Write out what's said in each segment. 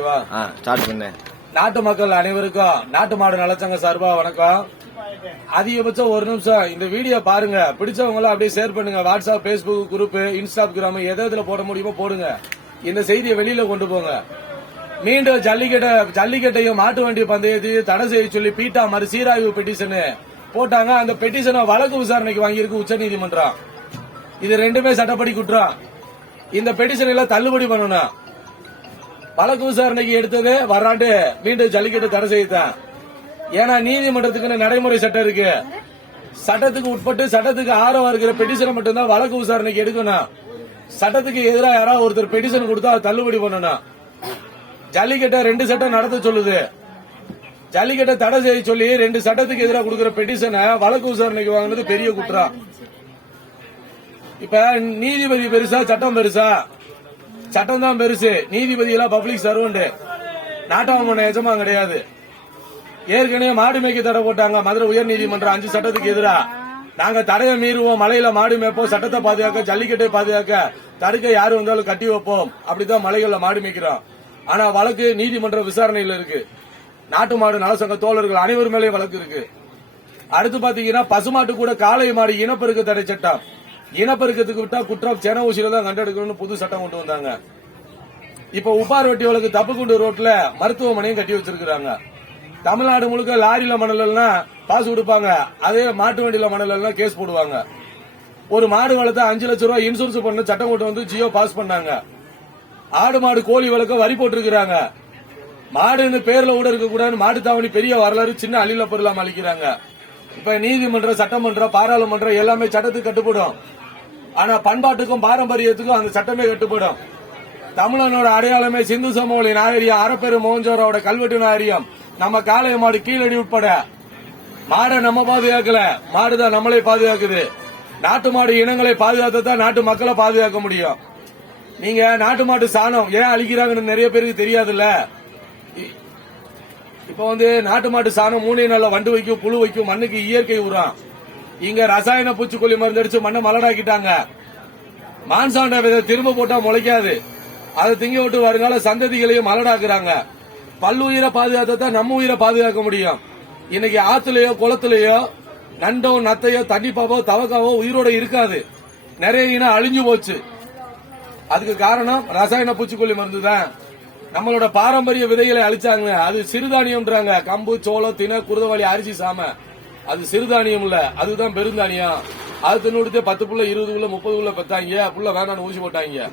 ஓகேவா? ஸ்டார்ட் பண்ணு. நாட்டு மக்கள் அனைவருக்கும் நாட்டு மாடு நலச்சங்க சார்பா வணக்கம். அதிகபட்சம் ஒரு நிமிஷம் இந்த வீடியோ பாருங்க. பிடிச்சவங்க அப்படியே ஷேர் பண்ணுங்க. வாட்ஸ்அப், பேஸ்புக் குரூப், இன்ஸ்டாகிராம் எதுல போட முடியுமோ போடுங்க. இந்த செய்தியை வெளியில கொண்டு போங்க. மீண்டும் ஜல்லிக்கட்டையும் மாட்டு வண்டி பந்தயத்தையும் தடை செய்ய சொல்லி பீட்டா மறு சீராய்வு பெட்டிஷன் போட்டாங்க. அந்த பெட்டிஷனை வழக்கு விசாரணைக்கு வாங்கியிருக்கு உச்சநீதிமன்றம். இது ரெண்டுமே சட்டப்படி குற்றம். இந்த பெட்டிஷன் எல்லாம் தள்ளுபடி பண்ணணும். வழக்கு விசாரணைக்கு எடுத்தது வராண்டு மீண்டும் ஜல்லிக்கட்டு தடை செய்தான். ஏன்னா நீதிமன்றத்துக்கு நடைமுறை சட்டம் இருக்கு. சட்டத்துக்கு உட்பட்டு சட்டத்துக்கு ஆரவா இருக்கிற பெட்டிஷனை மட்டும்தான் வழக்கு விசாரணைக்கு எடுக்கணும். சட்டத்துக்கு எதிராக யாராவது ஒருத்தர் பெட்டிஷன் கொடுத்தா தள்ளுபடி பண்ணணும். ஜல்லிக்கட்டை 2 சட்டம் நடத்த சொல்லுது. ஜல்லிக்கட்டை தடை செய்ய சொல்லி 2 சட்டத்துக்கு எதிராக கொடுக்கிற பெட்டிஷனை வழக்கு விசாரணைக்கு வாங்கினது பெரிய குற்றம். இப்ப நீதிபதி பெருசா சட்டம் பெருசா? சட்டம் தான் பெருசு. நீதிபதி எல்லாம் பப்ளிக் சர்வெண்ட், நாட்டாம எஜமா கிடையாது. ஏற்கனவே மாடு மேய்க்க தடை போட்டாங்க மதுரை உயர் நீதிமன்றம் 5 சட்டத்துக்கு எதிரா. நாங்க தடையை மீறுவோம், மலையில மாடு மேய்ப்போம், சட்டத்தை பாதுகாக்க, ஜல்லிக்கட்டை பாதுகாக்க, தடுக்க யாரு வந்தாலும் கட்டி வைப்போம். அப்படிதான் மலைகள்ல மாடு மேய்க்கிறோம். ஆனா வழக்கு நீதிமன்ற விசாரணையில இருக்கு. நாட்டு மாடு நலசங்க தோழர்கள் அனைவரும் மேலே வழக்கு இருக்கு. அடுத்து பாத்தீங்கன்னா பசுமாட்டு கூட காளை மாடு இனப்பெருக்க தடை சட்டம். இனப்பெருக்கத்துக்கு விட்டா குற்றம் சென ஊசியில தான் கண்டெடுக்கணும்னு புது சட்டம் கொண்டு வந்தாங்க. இப்ப உப்பார் வெட்டி வழக்கு தப்புக்குண்டு ரோட்ல மருத்துவமனையும் கட்டி வச்சிருக்காங்க. தமிழ்நாடு முழுக்க லாரியில மணல் பாசு கொடுப்பாங்க, அதே மாட்டு வண்டியில மணல் கேஸ் போடுவாங்க. ஒரு மாடு வளர்த்தா 5 லட்சம் ரூபாய் இன்சூரன்ஸ் பண்ண சட்டம் கொண்டு வந்து ஜியோ பாஸ் பண்ணாங்க. ஆடு மாடு கோழி வளர்க்க வரி போட்டிருக்கிறாங்க. மாடுன்னு பேர்ல கூட இருக்க கூடாது. மாட்டு தாவணி பெரிய வரலாறு சின்ன அழில பொருளாம அளிக்கிறாங்க. இப்ப நீதிமன்றம், சட்டமன்றம், பாராளுமன்றம் எல்லாமே சட்டத்துக்கு கட்டுப்படும். ஆனா பண்பாட்டுக்கும் பாரம்பரியத்துக்கும் அந்த சட்டமே கட்டுப்படும். தமிழனோட அடையாளமே சிந்து சமவெளி நாகரிகம், அரப்பெரு மோஞ்சோரோட கல்வெட்டு நாகரிகம். நம்ம காளை மாடு கீழடி உட்பட மாடை நம்ம பாதுகாக்கல, மாடுதான் நம்மளை பாதுகாக்குது. நாட்டு மாடு இனங்களை பாதுகாத்தான் நாட்டு மக்களை பாதுகாக்க முடியும். நீங்க நாட்டு மாட்டு சாணம் ஏன் அழிக்கிறாங்கன்னு நிறைய பேருக்கு தெரியாதுல்ல. இப்ப நாட்டு மாட்டு சாணம் 3 நாள்ல வண்டு வைக்கும், புழு வைக்கும், மண்ணுக்கு இயற்கை உரம். இங்க ரசாயன பூச்சிக்கொல்லி மருந்து அடிச்சு மண்ணை மலடாக்கிட்டாங்க. மான்சாண்ட விதை திரும்ப போட்டா முளைக்காது. அதை திங்க விட்டு வருங்கால சந்ததிகளையும் மலடாக்குறாங்க. பல்லுயிரை பாதுகாத்தான் நம்ம உயிரை பாதுகாக்க முடியும். இன்னைக்கு ஆத்துலயோ குளத்திலேயோ நண்டோ நத்தையோ தண்ணிப்பாவோ தவக்காவோ உயிரோட இருக்காது. நிறைய இனம் அழிஞ்சு போச்சு. அதுக்கு காரணம் ரசாயன பூச்சிக்கொல்லி மருந்து தான். நம்மளோட பாரம்பரிய விதைகளை அழிச்சாங்க. அது சிறுதானியம்ன்றாங்க. கம்பு, சோளம், தினை, குருதவாளி, அரிசி, சாம. அது சிறுதானியம் இல்ல, அதுதான் பெருந்தானியம். அது தின்னு 10 புள்ள 20 புள்ள 30 புள்ள பெத்தாங்க. புள்ள வேணான்னு ஊசி போட்டாங்க.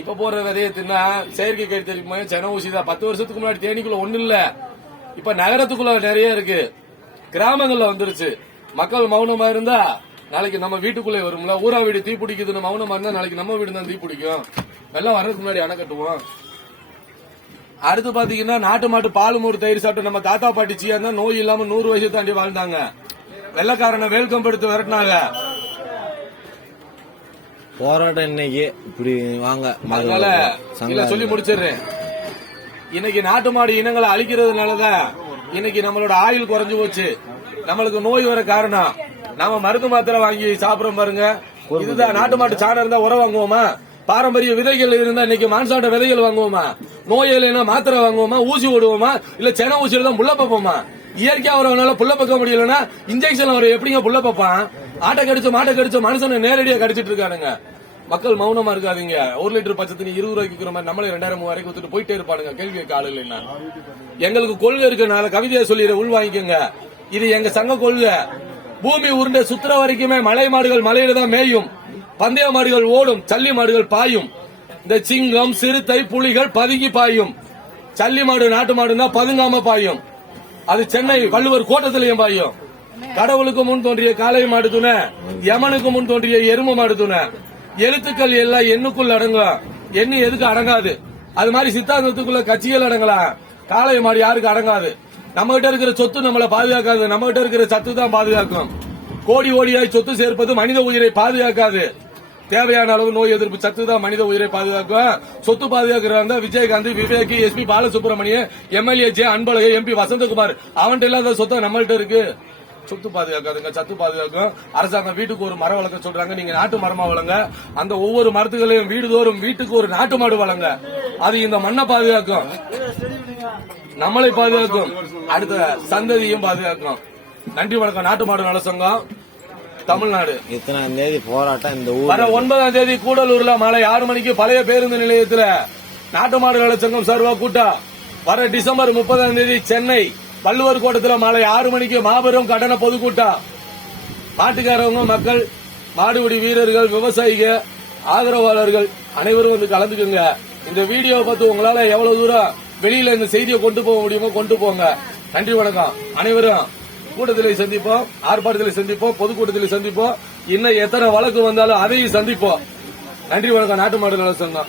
இப்ப போற விதைய தின்னா செயற்கை கறி தெரியுமா? சென ஊசி தான். 10 வருஷத்துக்கு முன்னாடி தேனிக்குள்ள ஒண்ணு இல்ல. இப்ப நகரத்துக்குள்ள நிறைய இருக்கு. கிராமங்கள்ல வந்துருச்சு. மக்கள் மௌனமா இருந்தா நாளைக்கு நம்ம வீட்டுக்குள்ளே வரும்ல. ஊரா வீடு தீ பிடிக்குதுன்னு மௌனமா இருந்தா நாளைக்கு நம்ம வீடு தான் தீ பிடிக்கும். வெள்ளம் வர்றதுக்கு முன்னாடி அணை கட்டுவோம். அடுத்து பாத்தீங்கன்னா நாட்டு மாட்டு பால் மோர் தயிர் சாப்பிட்டு நம்ம தாத்தா பாட்டி சீயா இருந்தா நோய் இல்லாம 100 வயசை தாண்டி வாழ்ந்தாங்க. வெள்ளக்காரனை வேல்கம் எடுத்து விரட்டினாங்க. போராட்டம் இன்னைக்கு இப்படி வாங்க. அதனால சொல்லி முடிச்சிடுறேன். இன்னைக்கு நாட்டு மாடு இனங்களை அழிக்கிறதுனாலதான் இன்னைக்கு நம்மளோட ஆயுள் குறைஞ்சு போச்சு. நம்மளுக்கு நோய் வர காரணம் நம்ம மருந்து மாத்திரை வாங்கி சாப்பிடுறோம் பாருங்க. இதுதான் நாட்டு மாட்டு சாணம் இருந்தா உரம் வாங்குவோமா? பாரம்பரிய விதைகள் இருந்தா இன்னைக்கு மான்சாண்ட விதைகள் வாங்குவோமா? நோய் இல்லைன்னா மாத்திரை வாங்குவோமா? ஊசி ஓடுவோமா? இல்ல சென ஊசியில தான் புள்ள பார்ப்போமா? இயற்கையா வரவனால புள்ள பார்க்க முடியலன்னா இன்ஜெக்ஷன் வர எப்படிங்க புள்ள பார்ப்பான்? ஆட்டை கடிச்சு மாட்டை கடிச்சு மனுஷனை நேரடியா கடிச்சிட்டு இருக்கானுங்க. மக்கள் மௌனமா இருக்காதீங்க. 1 லிட்டர் பச்சை தண்ணி 20 ரூபாய்க்கு விற்கிற மாதிரி நம்மளே 2000 3000 கொடுத்துட்டு போயிட்டே இருப்பானுங்க. கேள்வி கேட்க ஆளு இல்லைன்னா எங்களுக்கு கொள்கை இருக்குனால கவிதையை சொல்லி உள் வாங்கிக்கோங்க. இது எங்க சங்க கொள்கை. பூமி உருண்டை சுத்துற வரைக்குமே மலை மாடுகள் மலையில தான் மேயும், பந்தய மாடுகள் ஓடும், சல்லி மாடுகள் பாயும். இந்த சிங்கம், சிறுத்தை, புலிகள் பதுங்கி பாயும். சல்லி மாடு நாட்டு மாடுனா பதுங்காம பாயும். அது சென்னை வள்ளுவர் கோட்டத்திலையும் பாயும். கடவுளுக்கு முன் தோன்றிய காளை மாடு துணை, யமனுக்கு முன் தோன்றிய எரும மாடு துணை. எழுத்துக்கள் எல்லாம் எண்ணுக்குள் அடங்கும், எண்ணி எதுக்கு அடங்காது. அது மாதிரி சித்தாந்தத்துக்குள்ள கட்சிகள் அடங்கலாம், காளை மாடு யாருக்கு அடங்காது. நம்ம கிட்ட இருக்கிற சொத்து நம்மளை பாதுகாக்காது, நம்ம கிட்ட இருக்கிற சத்து தான் பாதுகாக்கும். கோடி கோடியாய் சொத்து சேர்ப்பது மனித உயிரை பாதுகாக்காது. தேவையான அளவு நோய் எதிர்ப்பு சத்து தான் மனித உயிரை பாதுகாக்கும். சொத்து பாதுகாக்கிறாங்க Vijayakanth, Vivek, SP Balasubrahmanyam, MLA J Anbazhagan, MP Vasanthakumar. அவன்கிட்ட இல்லாத சொத்து நம்மள்கிட்ட இருக்கு. சொத்து பாதுகாக்காதுங்க, சத்து பாதுகாக்கும். அரசாங்கம் வீட்டுக்கு ஒரு மரம் வளர்க்க சொல்றாங்க, நீங்க நாட்டு மரமா வளங்க. அந்த ஒவ்வொரு மரத்துகளையும் வீடுதோறும் வீட்டுக்கு ஒரு நாட்டு மாடு வளங்க. அது இந்த மண்ணை பாதுகாக்கும், நம்மளை பாதுகாக்கும், அடுத்த சந்ததியும் பாதுகாக்கும். நன்றி வணக்கம். நாட்டு மாடு நல சங்கம் தமிழ்நாடு. இத்தனாம் தேதி போராட்டம் இந்த ஊர். வர 9ஆம் தேதி கூடலூர்ல மாலை 6 மணிக்கு பழைய பேருந்து நிலையத்துல நாட்டு மாடு நல சங்கம் சார்பா கூட்டம். வர டிசம்பர் 30ஆம் தேதி சென்னை வள்ளுவர் கோட்டத்தில் மாலை 6 மணிக்கு மாபெரும் கண்டன பொதுக்கூட்டம். மாட்டுக்காரவங்க, மக்கள், மாடுபிடி வீரர்கள், விவசாயிகள், ஆதரவாளர்கள் அனைவரும் வந்து கலந்துக்குங்க. இந்த வீடியோ பார்த்து உங்களால எவ்வளவு தூரம் வெளியில இந்த செய்தியை கொண்டு போக முடியுமோ கொண்டு போங்க. நன்றி வணக்கம். அனைவரும் கூட்டத்தில் சந்திப்போம், ஆர்ப்பாட்டத்தில் சந்திப்போம், பொதுக்கூட்டத்தில் சந்திப்போம். இன்னும் எத்தனை வழக்கு வந்தாலும் அதையும் சந்திப்போம். நன்றி வணக்கம். நாட்டு மாடு நல சங்கம்.